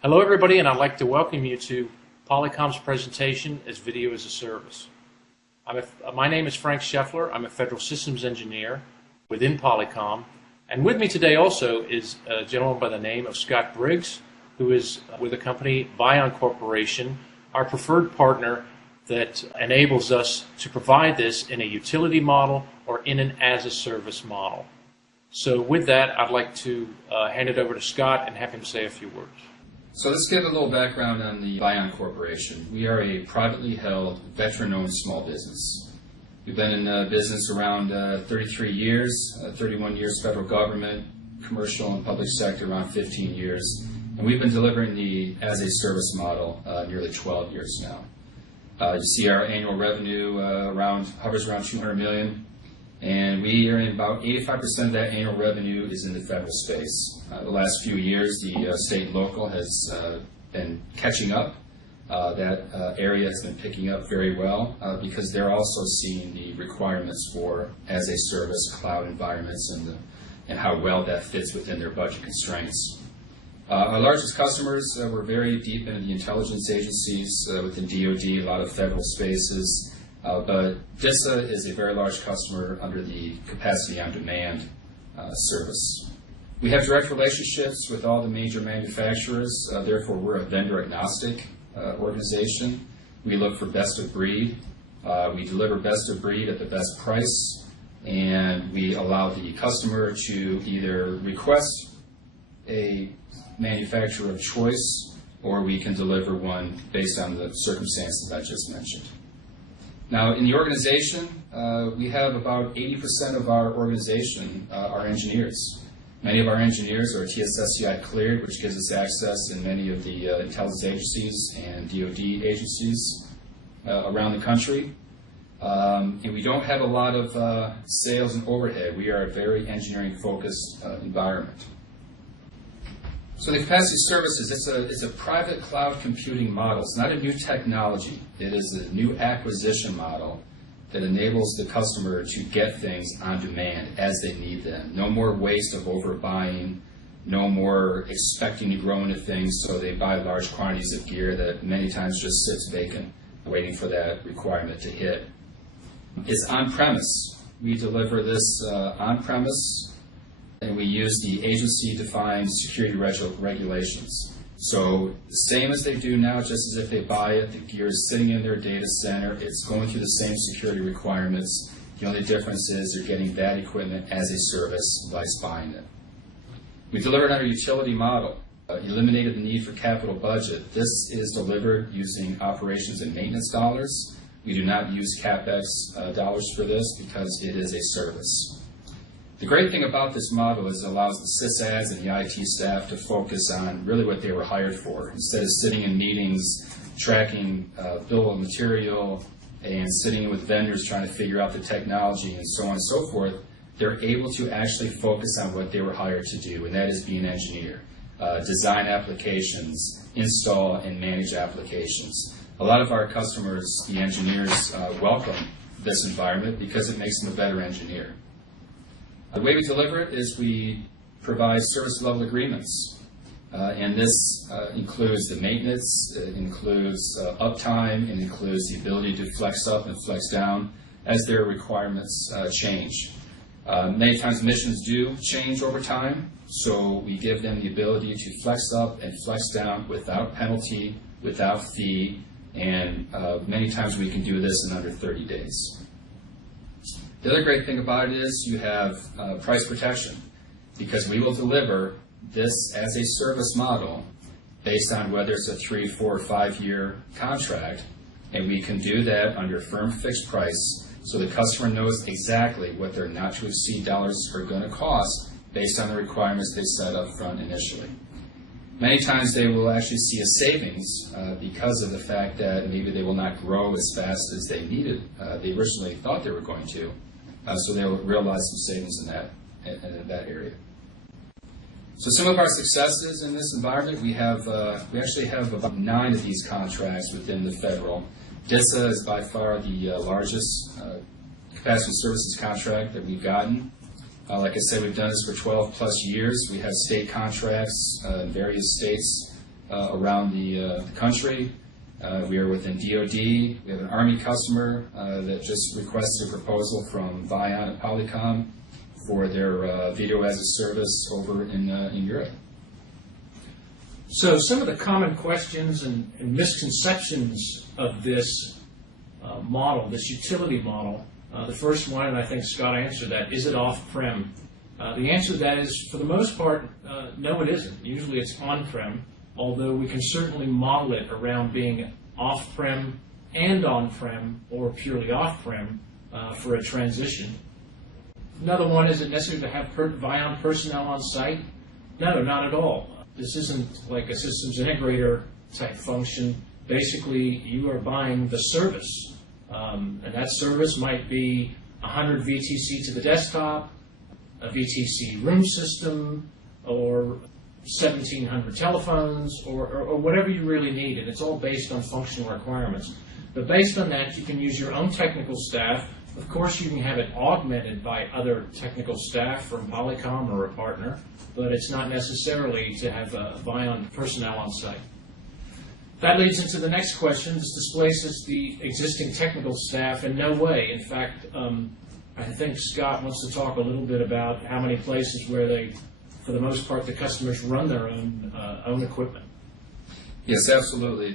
Hello everybody, and I'd like to welcome you to Polycom's presentation as Video as a Service. My name is Frank Scheffler. I'm a Federal Systems Engineer within Polycom, and with me today also is a gentleman by the name of Scott Briggs, who is with the company ViON Corporation, our preferred partner that enables us to provide this in a utility model or in an as-a-service model. So with that, I'd like to hand it over to Scott and have him say a few words. So let's give a little background on the ViON Corporation. We are a privately held, veteran-owned small business. We've been in business around 33 years, 31 years federal government, commercial and public sector around 15 years, and we've been delivering the as-a-service model nearly 12 years now. You see our annual revenue hovers around $200 million. And we are in about 85% of that annual revenue is in the federal space. The last few years, the state and local has been catching up. That area has been picking up very well because they're also seeing the requirements for as-a-service cloud environments and how well that fits within their budget constraints. Our largest customers were very deep into the intelligence agencies within DoD, a lot of federal spaces. But DISA is a very large customer under the capacity on demand service. We have direct relationships with all the major manufacturers, therefore we're a vendor agnostic organization. We look for best of breed. We deliver best of breed at the best price, and we allow the customer to either request a manufacturer of choice, or we can deliver one based on the circumstances I just mentioned. Now, in the organization, we have about 80% of our organization are engineers. Many of our engineers are TS/SCI cleared, which gives us access in many of the intelligence agencies and DoD agencies around the country. And we don't have a lot of sales and overhead. We are a very engineering-focused environment. So the capacity services, it's a private cloud computing model. It's not a new technology. It is a new acquisition model that enables the customer to get things on demand as they need them. No more waste of overbuying, no more expecting to grow into things, so they buy large quantities of gear that many times just sits vacant, waiting for that requirement to hit. It's on-premise. We deliver this on-premise, and we use the agency-defined security regulations. So the same as they do now, just as if they buy it, the gear is sitting in their data center, it's going through the same security requirements. The only difference is they're getting that equipment as a service by buying it. We delivered on our utility model, eliminated the need for capital budget. This is delivered using operations and maintenance dollars. We do not use CapEx dollars for this because it is a service. The great thing about this model is it allows the sysads and the IT staff to focus on really what they were hired for. Instead of sitting in meetings, tracking bill of material, and sitting with vendors trying to figure out the technology and so on and so forth, they're able to actually focus on what they were hired to do, and that is be an engineer. Design applications, install and manage applications. A lot of our customers, the engineers, welcome this environment because it makes them a better engineer. The way we deliver it is we provide service level agreements, and this includes the maintenance, it includes uptime, it includes the ability to flex up and flex down as their requirements change. Many times missions do change over time, so we give them the ability to flex up and flex down without penalty, without fee, and many times we can do this in under 30 days. The other great thing about it is you have price protection, because we will deliver this as a service model based on whether it's a 3, 4, or 5 year contract, and we can do that under firm fixed price so the customer knows exactly what their not to exceed dollars are going to cost based on the requirements they set up front initially. Many times they will actually see a savings because of the fact that maybe they will not grow as fast as they needed, they originally thought they were going to. So they will realize some savings in that area. So some of our successes in this environment, we actually have about 9 of these contracts within the federal. DISA is by far the largest capacity services contract that we've gotten. Like I said, we've done this for 12 plus years. We have state contracts in various states around the country. We are within DoD. We have an Army customer that just requested a proposal from ViON and Polycom for their video as a service over in Europe. So some of the common questions and misconceptions of this model, this utility model, the first one, and I think Scott answered that, is it off-prem? The answer to that is, for the most part, no it isn't. Usually it's on-prem, although we can certainly model it around being off-prem and on-prem, or purely off-prem, for a transition. Another one, is it necessary to have ViON personnel on site? No, not at all. This isn't like a systems integrator type function. Basically, you are buying the service, and that service might be 100 VTC to the desktop, a VTC room system, or 1,700 telephones, or whatever you really need, and it's all based on functional requirements. But based on that, you can use your own technical staff. Of course, you can have it augmented by other technical staff from Polycom or a partner, but it's not necessarily to have ViON personnel on site. That leads into the next question. This displaces the existing technical staff in no way. In fact, I think Scott wants to talk a little bit about how many places where they, for the most part, the customers run their own equipment. Yes, absolutely.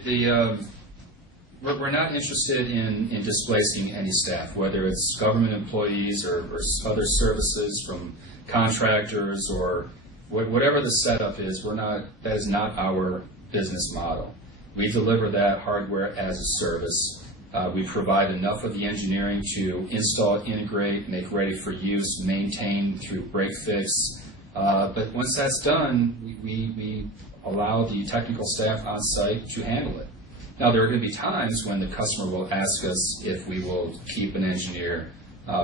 We're not interested in displacing any staff, whether it's government employees or other services from contractors or whatever the setup is. That is not our business model. We deliver that hardware as a service. We provide enough of the engineering to install, integrate, make ready for use, maintain through break fix. But once that's done, we allow the technical staff on site to handle it. Now, there are going to be times when the customer will ask us if we will keep an engineer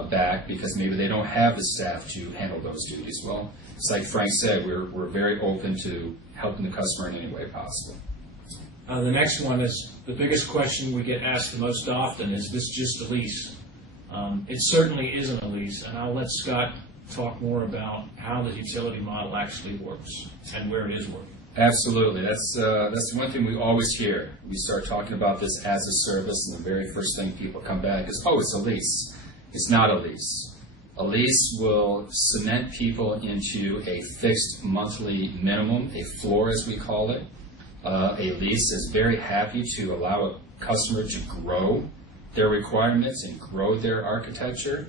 back because maybe they don't have the staff to handle those duties. Well, it's like Frank said, we're very open to helping the customer in any way possible. The next one is the biggest question we get asked the most often: is this just a lease? It certainly isn't a lease, and I'll let Scott talk more about how the utility model actually works and where it is working. Absolutely. That's the one thing we always hear. We start talking about this as a service, and the very first thing people come back is, oh, it's a lease. It's not a lease. A lease will cement people into a fixed monthly minimum, a floor as we call it. A lease is very happy to allow a customer to grow their requirements and grow their architecture,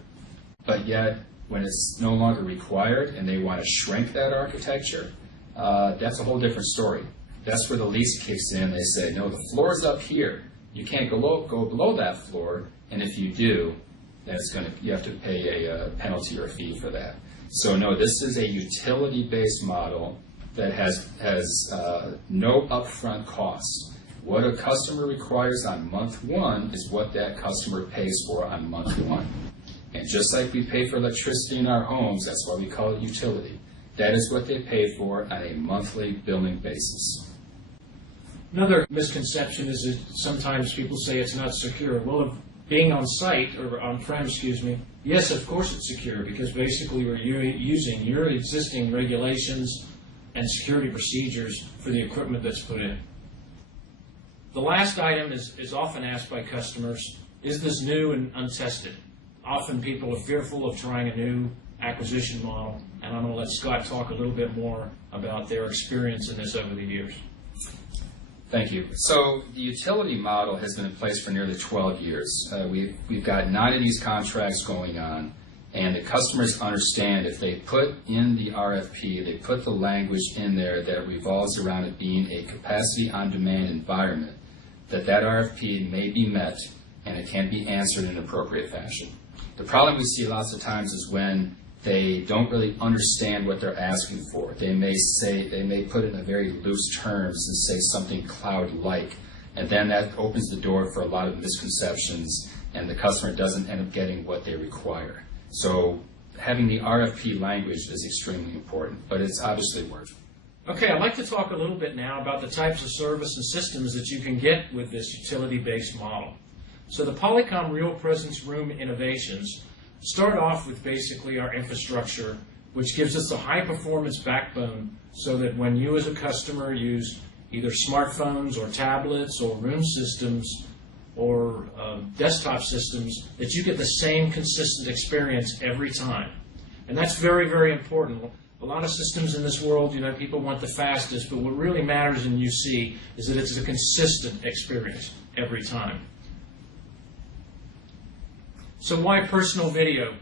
but yet when it's no longer required and they want to shrink that architecture, that's a whole different story. That's where the lease kicks in. They say, no, the floor is up here. You can't go below that floor, and if you do, then you have to pay a penalty or a fee for that. So no, this is a utility-based model that has no upfront cost. What a customer requires on month one is what that customer pays for on month one. And just like we pay for electricity in our homes, that's why we call it utility. That is what they pay for on a monthly billing basis. Another misconception is that sometimes people say it's not secure. Well, being on site, or on-prem, yes, of course it's secure, because basically we're using your existing regulations and security procedures for the equipment that's put in. The last item is often asked by customers: is this new and untested? Often people are fearful of trying a new acquisition model, and I'm going to let Scott talk a little bit more about their experience in this over the years. Thank you. So the utility model has been in place for nearly 12 years. We've got 9 of these contracts going on, and the customers understand if they put in the RFP, they put the language in there that revolves around it being a capacity on-demand environment, that RFP may be met and it can be answered in an appropriate fashion. The problem we see lots of times is when they don't really understand what they're asking for. They may put it in very loose terms and say something cloud-like, and then that opens the door for a lot of misconceptions, and the customer doesn't end up getting what they require. So having the RFP language is extremely important, but it's obviously worth it. Okay, I'd like to talk a little bit now about the types of service and systems that you can get with this utility-based model. So the Polycom Real Presence Room innovations start off with basically our infrastructure, which gives us a high-performance backbone so that when you as a customer use either smartphones or tablets or room systems or desktop systems, that you get the same consistent experience every time. And that's very, very important. A lot of systems in this world, people want the fastest, but what really matters in UC is that it's a consistent experience every time. So why personal video?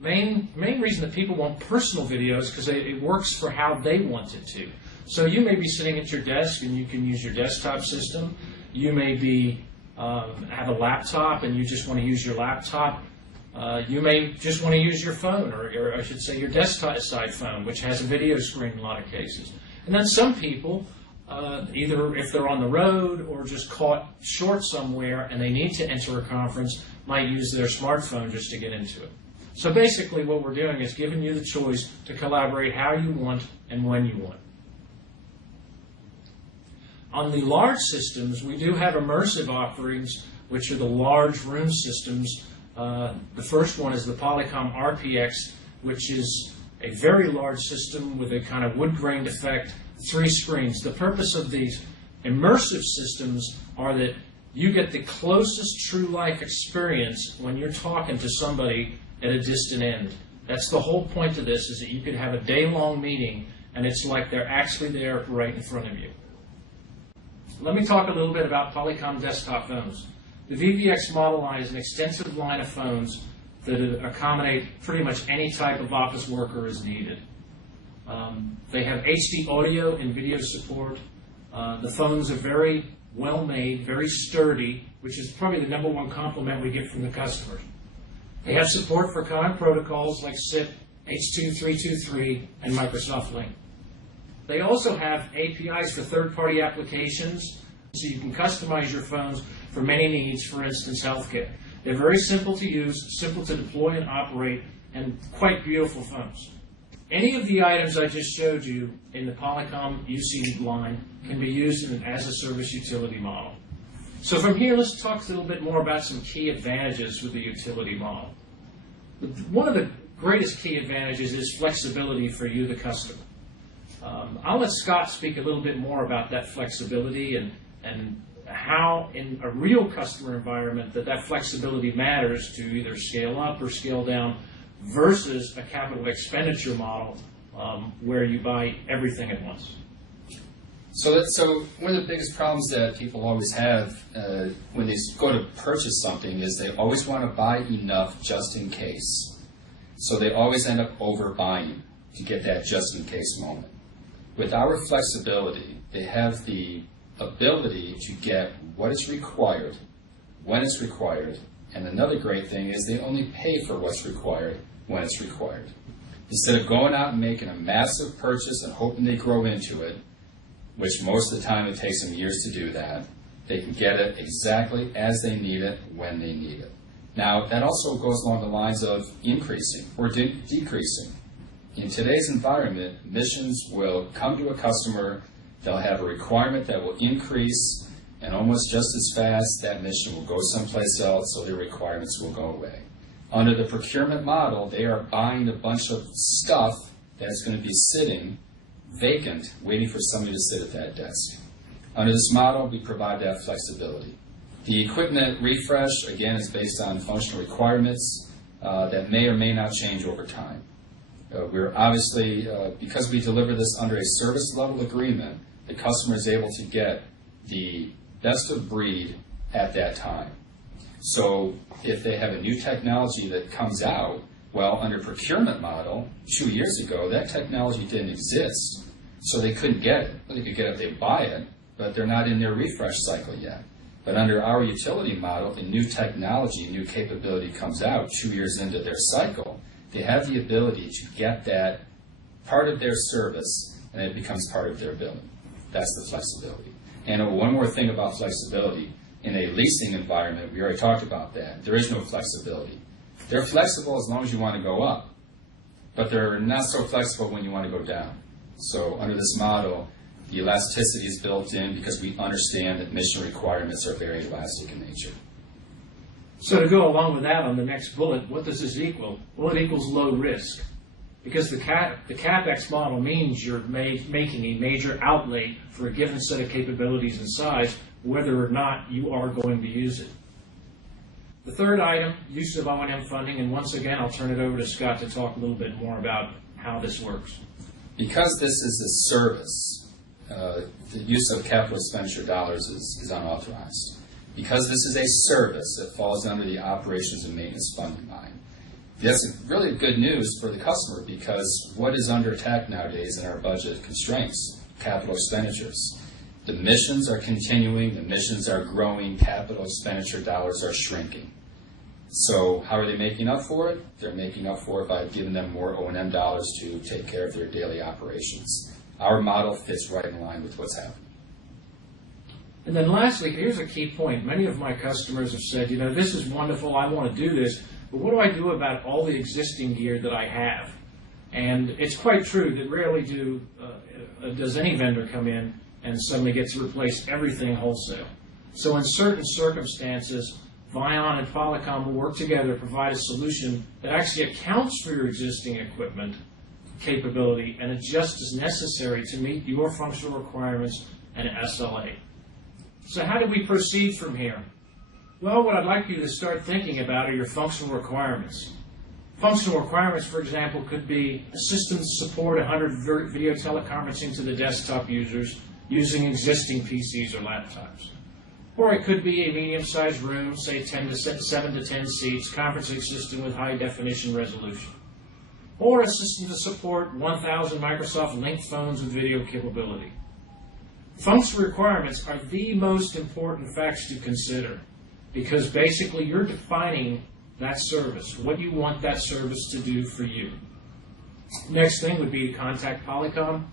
Main reason that people want personal video is because it works for how they want it to. So you may be sitting at your desk and you can use your desktop system. You may be have a laptop and you just want to use your laptop. You may just want to use your phone, or I should say your desktop side phone, which has a video screen in a lot of cases. And then some people, either if they're on the road or just caught short somewhere and they need to enter a conference, might use their smartphone just to get into it. So basically what we're doing is giving you the choice to collaborate how you want and when you want. On the large systems, we do have immersive offerings, which are the large room systems. The first one is the Polycom RPX, which is a very large system with a kind of wood-grained effect, 3 screens. The purpose of these immersive systems are that you get the closest true-life experience when you're talking to somebody at a distant end. That's the whole point of this, is that you could have a day-long meeting and it's like they're actually there right in front of you. Let me talk a little bit about Polycom desktop phones. The VVX model line is an extensive line of phones that accommodate pretty much any type of office worker as needed. They have HD audio and video support. The phones are very well made, very sturdy, which is probably the #1 compliment we get from the customers. They have support for common protocols like SIP, H.2.323, and Microsoft Link. They also have APIs for third-party applications, so you can customize your phones for many needs, for instance, healthcare. They're very simple to use, simple to deploy and operate, and quite beautiful phones. Any of the items I just showed you in the Polycom UC line can be used in an as-a-service utility model. So from here, let's talk a little bit more about some key advantages with the utility model. One of the greatest key advantages is flexibility for you, the customer. I'll let Scott speak a little bit more about that flexibility and how in a real customer environment that flexibility matters to either scale up or scale down versus a capital expenditure model where you buy everything at once. So one of the biggest problems that people always have when they go to purchase something is they always want to buy enough just in case. So they always end up overbuying to get that just in case moment. With our flexibility, they have the ability to get what is required, when it's required, and another great thing is they only pay for what's required when it's required. Instead of going out and making a massive purchase and hoping they grow into it, which most of the time it takes them years to do that, they can get it exactly as they need it, when they need it. Now, that also goes along the lines of increasing or decreasing. In today's environment, missions will come to a customer, they'll have a requirement that will increase, and almost just as fast, that mission will go someplace else, so their requirements will go away. Under the procurement model, they are buying a bunch of stuff that's going to be sitting vacant, waiting for somebody to sit at that desk. Under this model, we provide that flexibility. The equipment refresh, again, is based on functional requirements that may or may not change over time. We're obviously, because we deliver this under a service level agreement, the customer is able to get the best of breed at that time. So if they have a new technology that comes out, well, under procurement model, 2 years ago, that technology didn't exist, so they couldn't get it. Well, they could get it if they buy it, but they're not in their refresh cycle yet. But under our utility model, the new technology, new capability comes out 2 years into their cycle. They have the ability to get that part of their service, and it becomes part of their billing. That's the flexibility. And one more thing about flexibility. In a leasing environment, we already talked about that. There is no flexibility. They're flexible as long as you want to go up, but they're not so flexible when you want to go down. So under this model, the elasticity is built in because we understand that mission requirements are very elastic in nature. So to go along with that on the next bullet, what does this equal? Well, it equals low risk. because the CapEx model means you're making a major outlay for a given set of capabilities and size, whether or not you are going to use it. The third item, use of O&M funding, and once again, I'll turn it over to Scott to talk a little bit more about how this works. Because this is a service, the use of capital expenditure dollars is unauthorized. Because this is a service, it falls under the operations and maintenance funding line. That's really good news for the customer, because what is under attack nowadays in our budget constraints? Capital expenditures. The missions are continuing, the missions are growing, capital expenditure dollars are shrinking. So how are they making up for it? They're making up for it by giving them more O&M dollars to take care of their daily operations. Our model fits right in line with what's happening. And then lastly, here's a key point. Many of my customers have said, you know, this is wonderful, I want to do this, but what do I do about all the existing gear that I have? And it's quite true that rarely does any vendor come in and suddenly get to replace everything wholesale. So in certain circumstances, ViON and Polycom will work together to provide a solution that actually accounts for your existing equipment capability and adjusts as necessary to meet your functional requirements and SLA. So how do we proceed from here? Well, what I'd like you to start thinking about are your functional requirements. Functional requirements, for example, could be a system to support 100 video teleconferencing to the desktop users using existing PCs or laptops. Or it could be a medium-sized room, say 7 to 10 seats, conferencing system with high-definition resolution. Or a system to support 1,000 Microsoft Lync phones with video capability. Functional requirements are the most important facts to consider, because basically you're defining that service, what you want that service to do for you. Next thing would be to contact Polycom,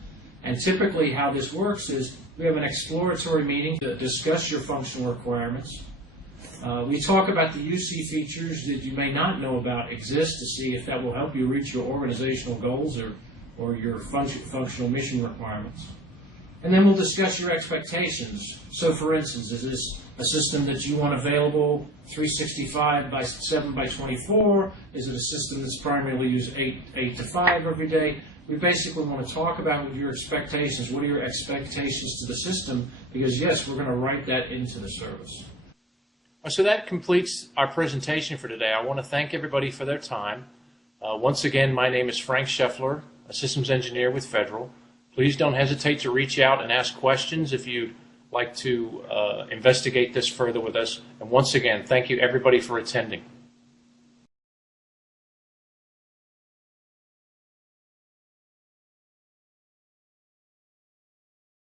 and typically how this works is we have an exploratory meeting to discuss your functional requirements. We talk about the UC features that you may not know about exist to see if that will help you reach your organizational goals or your functional mission requirements. And then we'll discuss your expectations. So for instance, is this a system that you want available 365 by 7 by 24? Is it a system that's primarily used 8 to 5 every day? We basically want to talk about your expectations. What are your expectations to the system? Because yes, we're going to write that into the service. So that completes our presentation for today. I want to thank everybody for their time. Once again, my name is Frank Scheffler, a systems engineer with Federal. Please don't hesitate to reach out and ask questions if you'd like to investigate this further with us. And once again, thank you everybody for attending.